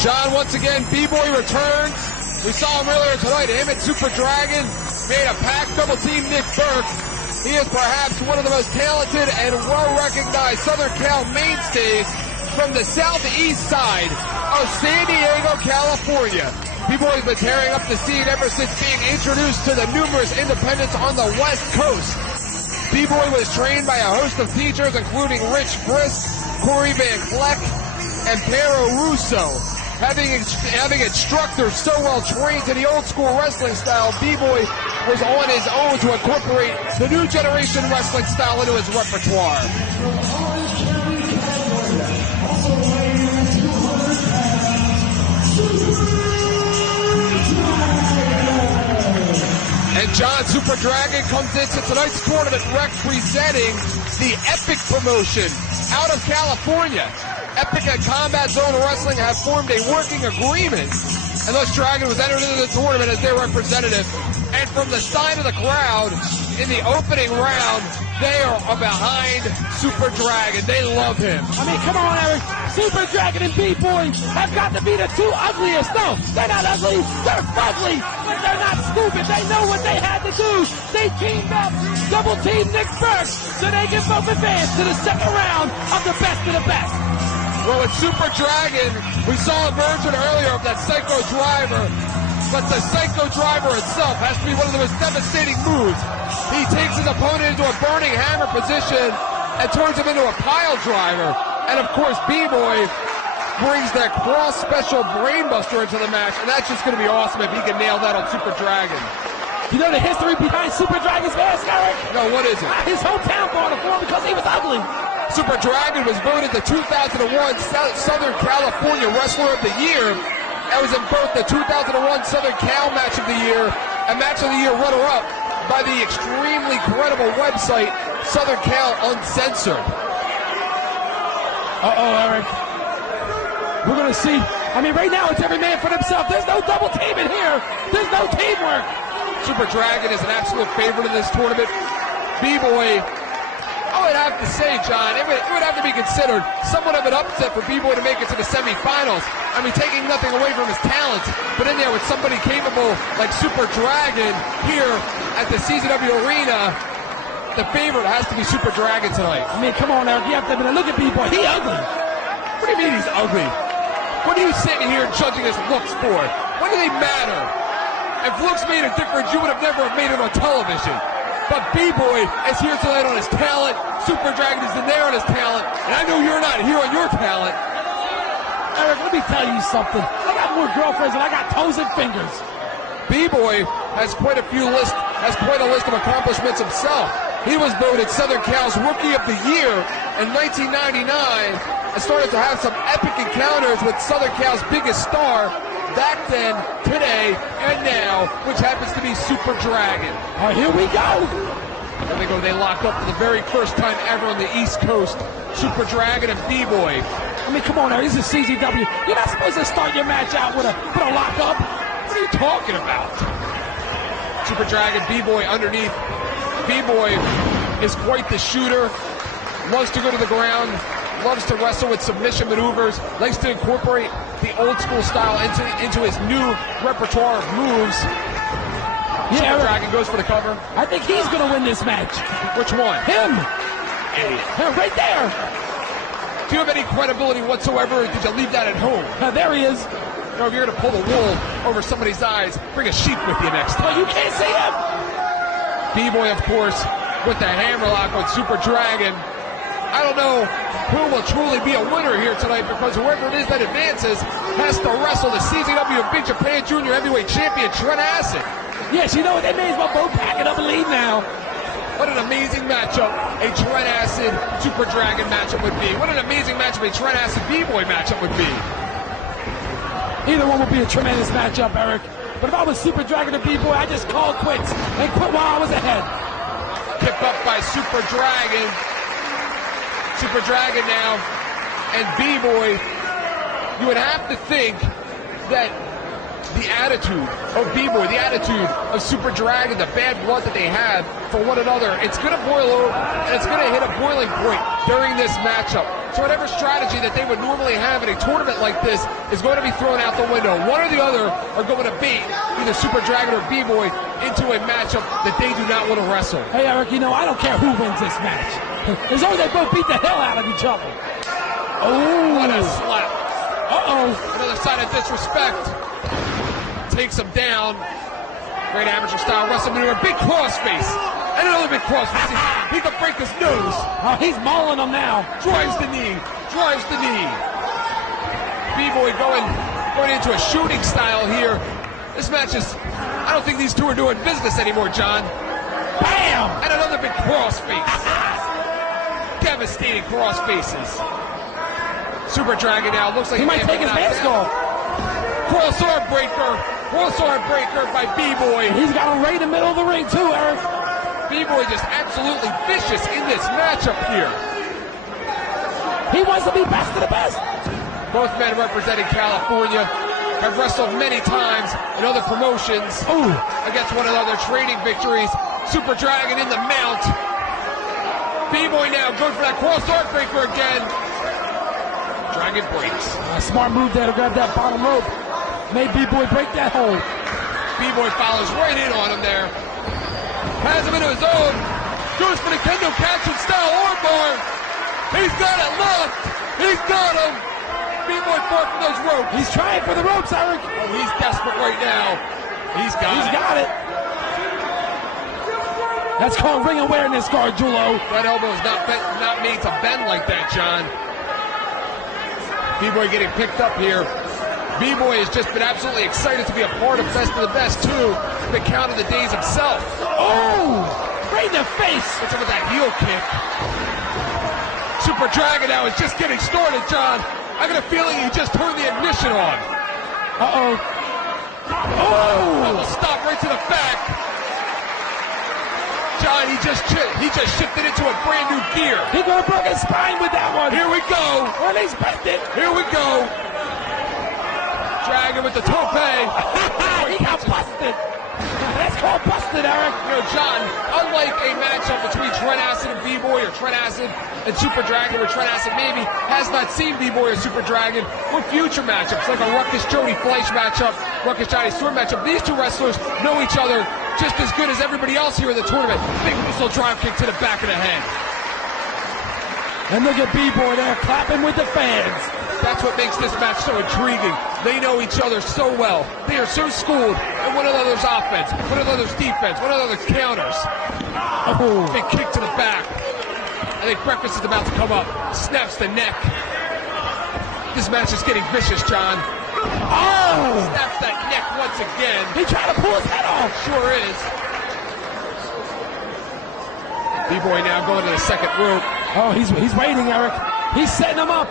John, once again, B-Boy returns. We saw him earlier tonight. Him and Super Dragon made a pack double team Nick Burke. He is perhaps one of the most talented and well-recognized Southern Cal mainstays from the southeast side of San Diego, California. B-Boy has been tearing up the scene ever since being introduced to the numerous independents on the West Coast. B-Boy was trained by a host of teachers, including Rich Brisk, Corey Van Fleck, and Pero Russo. Having instructors so well trained to the old school wrestling style, B-Boy was on his own to incorporate the new generation wrestling style into his repertoire. And John, Super Dragon comes into tonight's tournament representing the Epic promotion out of California. Epic and Combat Zone Wrestling have formed a working agreement, and thus Dragon was entered into the tournament as their representative. And from the side of the crowd, in the opening round, they are behind Super Dragon. They love him. I mean, come on, Eric. Super Dragon and B-Boy have got to be the two ugliest. No, they're not ugly. They're fugly. But they're not stupid. They know what they had to do. They teamed up, double teamed Nick Burke, so they can both advance to the second round of the best of the best. Well, with Super Dragon, we saw a version earlier of that Psycho Driver, but the Psycho Driver itself has to be one of the most devastating moves. He takes his opponent into a burning hammer position and turns him into a pile driver. And of course, B-Boy brings that cross special brainbuster into the match, and that's just going to be awesome if he can nail that on Super Dragon. You know the history behind Super Dragon's mask, Eric? No, what is it? His hometown brought it for him because he was ugly. Super Dragon was voted the 2001 Southern California Wrestler of the Year and was in both the 2001 Southern Cal Match of the Year and Match of the Year runner-up by the extremely credible website Southern Cal Uncensored. Eric. We're going to see. I mean, right now it's every man for themselves. There's no double teaming here. There's no teamwork. Super Dragon is an absolute favorite in this tournament. B-Boy, I would have to say, John, it would have to be considered somewhat of an upset for B-Boy to make it to the semifinals. I mean, taking nothing away from his talent, but in there with somebody capable like Super Dragon here at the CZW Arena, the favorite has to be Super Dragon tonight. I mean, come on, Eric. You have to admit, look at B-Boy. He ugly. What do you mean he's ugly? What are you sitting here judging his looks for? When do they matter? If looks made a difference, you would have never made it on television. But B-Boy is here tonight on his talent. Super Dragon is in there on his talent. And I know you're not here on your talent. Eric, let me tell you something. I got more girlfriends than I got toes and fingers. B-Boy has quite a list of accomplishments himself. He was voted Southern Cal's Rookie of the Year in 1999 and started to have some epic encounters with Southern Cal's biggest star back then, today, and now, which happens to be Super Dragon. All right, here we go. There they go. They lock up for the very first time ever on the East Coast. Super Dragon and B-Boy. I mean, come on, Eric. This is CZW. You're not supposed to start your match out with a lock-up. What are you talking about? Super Dragon, B-Boy underneath. B-Boy is quite the shooter. Loves to go to the ground. Loves to wrestle with submission maneuvers. Likes to incorporate the old school style into his new repertoire of moves. Yeah, Super Dragon goes for the cover. I think he's going to win this match. Which one? Him. Idiot. Right there. Do you have any credibility whatsoever, or did you leave that at home? There he is. You know, if you're going to pull the wool over somebody's eyes, bring a sheep with you next time. Well, you can't see him. B-Boy, of course, with the hammerlock on Super Dragon. I don't know who will truly be a winner here tonight, because whoever it is that advances has to wrestle the CZW Big Japan Junior Heavyweight Champion, Trent Acid. Yes, you know what? They may as well both pack it up and leave now. What an amazing matchup a Trent Acid Super Dragon matchup would be. What an amazing matchup a Trent Acid B-Boy matchup would be. Either one would be a tremendous matchup, Eric. But if I was Super Dragon or B-Boy, I just called quits and quit while I was ahead. Picked up by Super Dragon. Super Dragon now, and B-Boy, you would have to think that the attitude of B-Boy, the attitude of Super Dragon, the bad blood that they have for one another. It's going to boil over, and it's going to hit a boiling point during this matchup. So whatever strategy that they would normally have in a tournament like this is going to be thrown out the window. One or the other are going to bait either Super Dragon or B-Boy into a matchup that they do not want to wrestle. Hey, Eric, you know, I don't care who wins this match. As long as they both beat the hell out of each other. Oh, what a slap. Uh-oh. Another sign of disrespect. Takes him down. Great amateur style wrestling maneuver. Big crossface. And another big crossface. He could break his nose. Oh, he's mauling him now. Drives the knee. Drives the knee. B-Boy going into a shooting style here. This match is, I don't think these two are doing business anymore, John. Bam! And another big crossface. Devastating crossfaces. Super Dragon now looks like he might take his mask off. Cross arm breaker. Cross arm breaker by B-Boy. He's got him right in the middle of the ring too, Eric. B-Boy just absolutely vicious in this matchup here. He wants to be best of the best. Both men representing California have wrestled many times in other promotions against one another, trading victories. Super Dragon in the mount. B-Boy now going for that cross arm breaker again. Dragon breaks. Smart move there to grab that bottom rope. Made B-Boy break that hold. B-Boy follows right in on him there. Has him into his own. Goes for the Kendo Catching style armbar. He's got it locked. He's got him. B-Boy fought for those ropes. He's trying for the ropes, Eric. Oh, he's desperate right now. He's got it. That's called ring awareness, Gargiulo. That elbow is not made to bend like that, John. B-Boy getting picked up here. B-Boy has just been absolutely excited to be a part of Best of the Best, too. Been counting the days himself. Oh! Right in the face! What's up with that heel kick? Super Dragon now is just getting started, John. I got a feeling he just turned the ignition on. Uh-oh. Oh! Will stop right to the back. John, he just shifted into a brand new gear. He gonna break his spine with that one. Here we go. Unexpected. Here we go. Dragon with the tope. He got busted. That's called busted, Eric. You know, John, unlike a matchup between Trent Acid and B-Boy, or Trent Acid and Super Dragon, where Trent Acid maybe has not seen B-Boy or Super Dragon, or future matchups like a Ruckus Jody Fleisch matchup, Ruckus Johnny Storm matchup, these two wrestlers know each other just as good as everybody else here in the tournament. Big missile drop kick to the back of the head. And look at B-Boy there clapping with the fans. That's what makes this match so intriguing. They know each other so well. They are so schooled in one another's offense, one another's defense, one another's counters. Oh. Big kick to the back. I think breakfast is about to come up. Snaps the neck. This match is getting vicious, John. Oh! Snaps that neck once again. He tried to pull his head off. Sure is. B-Boy now going to the second rope. Oh, he's waiting, Eric. He's setting him up.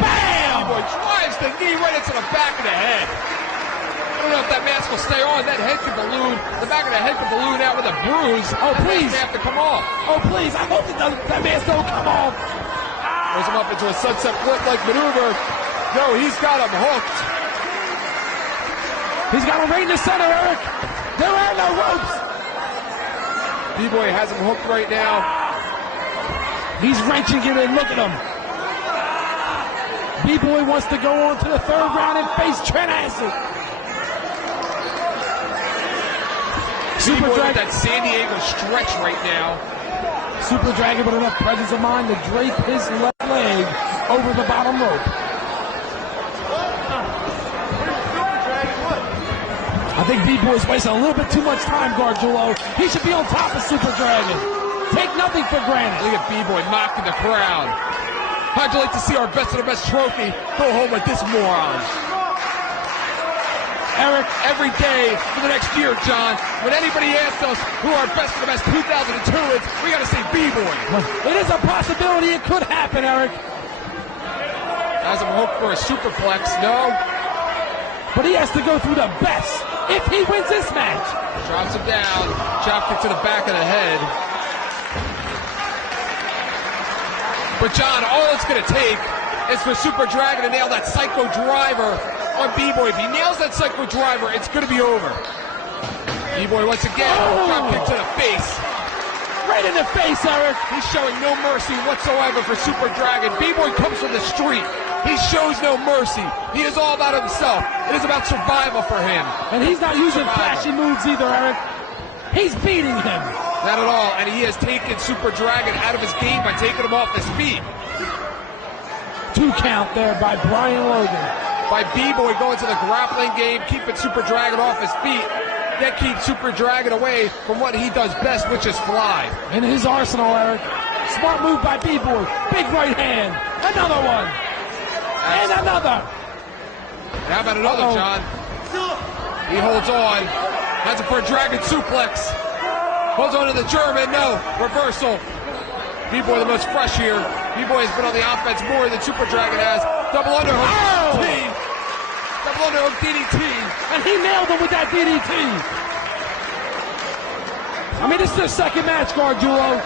Bam! B-Boy drives the knee right into the back of the head. I don't know if that mask will stay on. That head could balloon. The back of the head could balloon out with a bruise. Oh, that please. May have to come off. Oh, please. I hope that mask don't come off. Throws him up into a sunset flip-like maneuver. No, he's got him hooked. He's got him right in the center, Eric. There are no ropes. B-Boy has him hooked right now. He's wrenching it in. Look at him. B-Boy wants to go on to the third round and face Trent Acid. Super Dragon with that San Diego stretch right now. Super Dragon with enough presence of mind to drape his left leg over the bottom rope. I think B-Boy's wasting a little bit too much time, Gargiulo. He should be on top of Super Dragon. Take nothing for granted. Look at B-Boy mocking the crowd. How'd you like to see our Best of the Best trophy go home with this moron? Eric, every day for the next year, John, when anybody asks us who our Best of the Best 2002 is, we gotta say B-Boy. It is a possibility it could happen, Eric. Has him hooked for a superplex, no. But he has to go through the best if he wins this match. Drops him down, chop kick to the back of the head. But John, all it's going to take is for Super Dragon to nail that psycho driver on B-Boy. If he nails that psycho driver, it's going to be over. B-Boy once again, drop kick to the face. Right in the face, Eric. He's showing no mercy whatsoever for Super Dragon. B-Boy comes from the street. He shows no mercy. He is all about himself. It is about survival for him. And he's not using flashy moves either, Eric. He's beating him. Not at all. And he has taken Super Dragon out of his game by taking him off his feet. 2 count there by Brian Logan. By B-Boy going to the grappling game, keeping Super Dragon off his feet. That keeps Super Dragon away from what he does best, which is fly. In his arsenal, Eric. Smart move by B-Boy. Big right hand. Another one. And another. How about another, John? He holds on. That's for a Dragon suplex. Holds on to the German. No. Reversal. B-Boy the most fresh here. B-Boy has been on the offense more than Super Dragon has. Double underhook. Double underhook DDT. And he nailed him with that DDT. I mean, this is their second match, Gargiulo.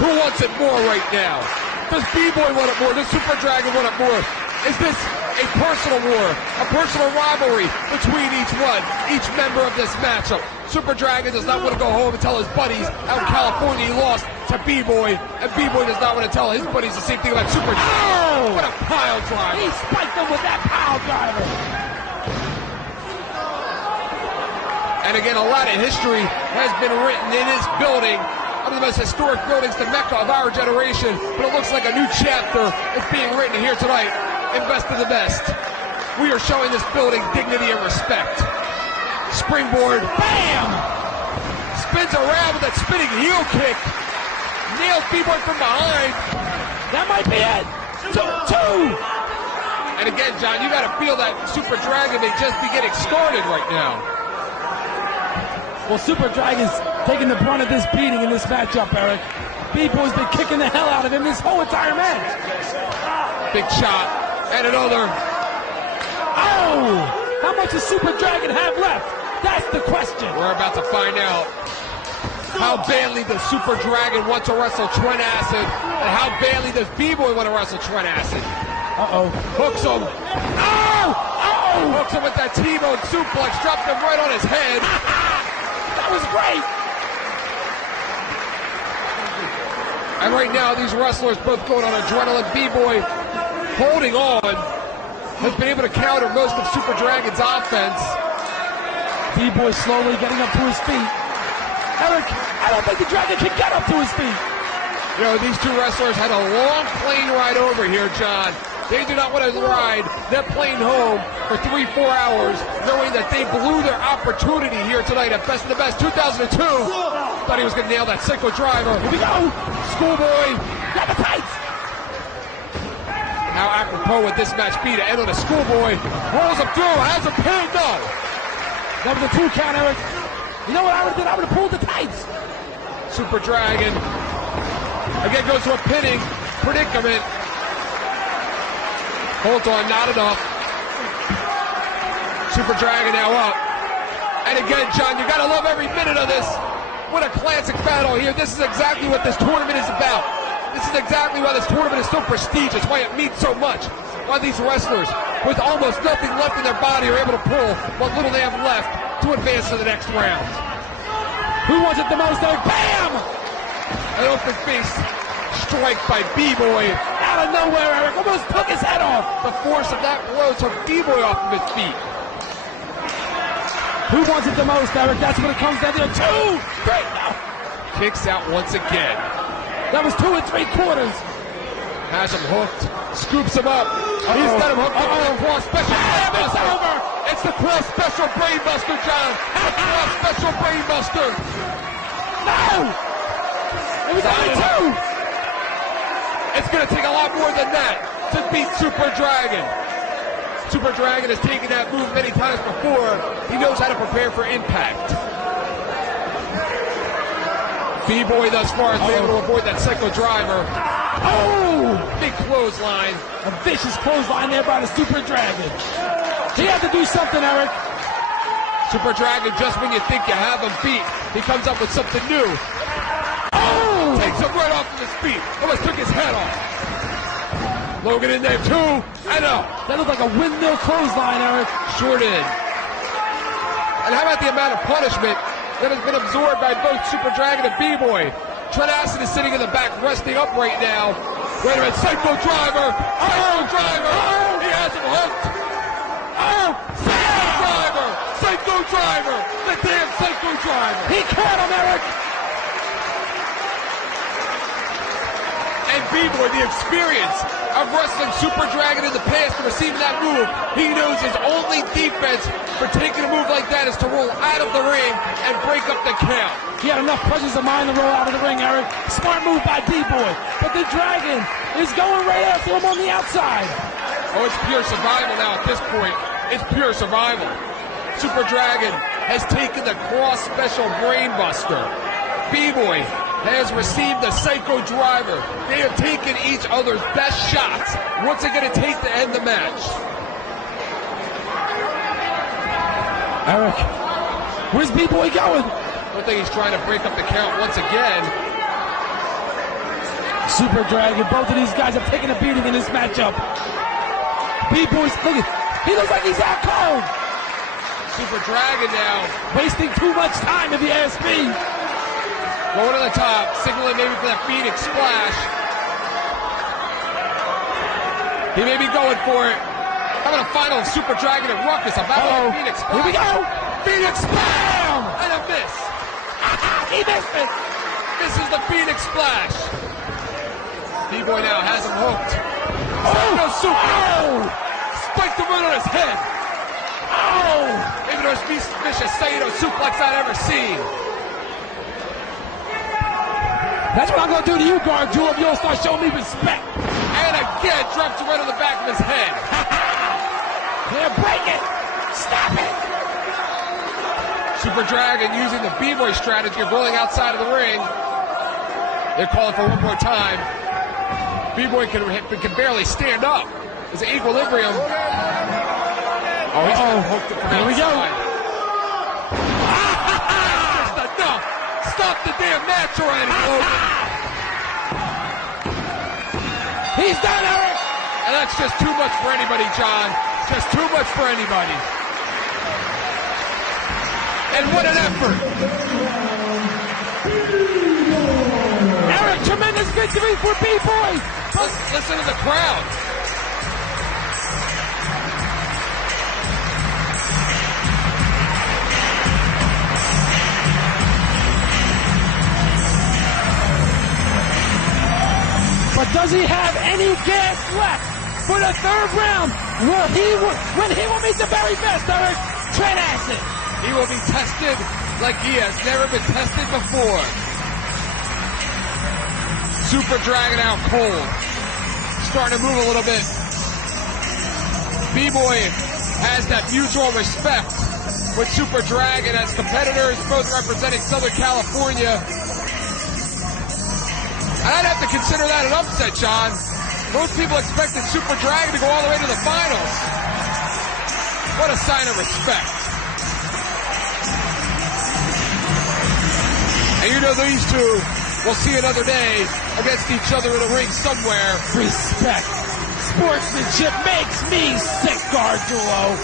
Who wants it more right now? Does B-Boy want it more? Does Super Dragon want it more? Is this a personal war, a personal rivalry between each member of this matchup? Super Dragon does not want to go home and tell his buddies out in California he lost to B-Boy, and B-Boy does not want to tell his buddies the same thing about Super Dragon. What a pile driver. He spiked them with that pile driver. And again, a lot of history has been written in this building. One of the most historic buildings, the Mecca of our generation, but it looks like a new chapter is being written here tonight in Best of the Best. We are showing this building dignity and respect. Springboard, bam! Spins around with that spinning heel kick. Nails B-Boy from behind. That might be it. Two. And again, John, you got to feel that Super Dragon may just be getting started right now. Well, Super Dragon's taking the brunt of this beating in this matchup, Eric. B-Boy's been kicking the hell out of him this whole entire match. Big shot. And another. Oh! How much does Super Dragon have left? That's the question. We're about to find out. How badly does Super Dragon want to wrestle Trent Acid? And how badly does B-Boy want to wrestle Trent Acid? Uh-oh. Hooks him. Oh! Oh! Hooks him with that T-bone suplex. Dropped him right on his head. That was great. And right now, these wrestlers both going on adrenaline. B-Boy holding on. Has been able to counter most of Super Dragon's offense. B-Boy slowly getting up to his feet. Eric, I don't think the Dragon can get up to his feet. You know, these two wrestlers had a long plane ride over here, John. They do not want to ride that plane home for 3-4 hours, knowing that they blew their opportunity here tonight at Best of the Best 2002. Thought he was going to nail that psycho driver. Here we go. Schoolboy. Grab the tights. How apropos would this match be to end on a Schoolboy? Rolls him through, has him pinned, no. That was a 2 count, Eric. You know what I would have done? I would have pulled the tights. Super Dragon again goes to a pinning predicament. Hold on, not enough. Super Dragon now up. And again, John, you gotta love every minute of this. What a classic battle here. This is exactly what this tournament is about. This is exactly why this tournament is so prestigious, why it means so much. Why these wrestlers, with almost nothing left in their body, are able to pull what little they have left to advance to the next round. Who wants it the most, Eric? Bam! An open face strike by B-Boy. Out of nowhere, Eric almost took his head off. The force of that blow took B-Boy off of his feet. Who wants it the most, Eric? That's what it comes down to. 2, 3, no. Kicks out once again. That was 2 3/4. Has him hooked. Scoops him up. He's got him hooked. Cross special. It's over. It's the cross special brainbuster, John. The cross special brainbuster. No. It was only 2. It's going to take a lot more than that to beat Super Dragon. Super Dragon has taken that move many times before. He knows how to prepare for impact. B-Boy thus far has been able to avoid that psycho driver. Oh! Big clothesline. A vicious clothesline there by the Super Dragon. He had to do something, Eric. Super Dragon, just when you think you have him beat, he comes up with something new. Oh! Takes him right off of his feet. Almost took his head off. Logan in there too. I know. That looked like a windmill clothesline, Eric. Sure did. And how about the amount of punishment that has been absorbed by both Super Dragon and B-Boy? Trent Acid is sitting in the back, resting up right now. Wait a minute, Psycho Driver! Psycho Driver! He has him hooked! Psycho Driver! Psycho Driver! The damn Psycho Driver! He caught him, Eric! And B-Boy, the experience of wrestling Super Dragon in the past and receiving that move, he knows his only defense for taking a move like that is to roll out of the ring and break up the count. He had enough presence of mind to roll out of the ring, Eric. Smart move by B-Boy. But the Dragon is going right after him on the outside. Oh, it's pure survival now at this point. It's pure survival. Super Dragon has taken the cross special brainbuster. B-Boy has received the Psycho Driver. They have taken each other's best shots. What's it going to take to end the match? Eric, where's B-Boy going? I think he's trying to break up the count once again. Super Dragon, both of these guys have taken a beating in this matchup. B-Boy's, look at, he looks like he's out cold. Super Dragon now wasting too much time, if you ask me. Going to the top, signaling maybe for that Phoenix Splash. He may be going for it. How about a final Super Dragon and Ruckus? About Phoenix Splash. Here we go. Phoenix Splash! And a miss. He missed it. This is the Phoenix Splash. B-Boy now has him hooked. Oh! Super. Spiked him right on his head. Oh! Maybe the most vicious Saito suplex I've ever seen. That's what I'm going to do to you, Garjula, if you'll start showing me respect. And again, drops it right on the back of his head. Here, break it. Stop it. Super Dragon using the B-Boy strategy of rolling outside of the ring. They're calling for one more time. B-Boy can barely stand up. It's an equilibrium. Oh, he's hooked it from Here we go. Just enough. Stop the damn match already, Logan. He's done, Eric. And that's just too much for anybody, John. Just too much for anybody. And what an effort. Eric, tremendous victory for B-Boy. Listen to the crowd. But does he have any gas left for the third round? When he will meet the very best, Eric, Trent Acid. He will be tested like he has never been tested before. Super Dragon out cold. Starting to move a little bit. B-Boy has that mutual respect with Super Dragon as competitors, both representing Southern California. And I'd have to consider that an upset, John. Most people expected Super Dragon to go all the way to the finals. What a sign of respect. And you know these two will see another day against each other in a ring somewhere. Respect. Sportsmanship makes me sick, Garjulo.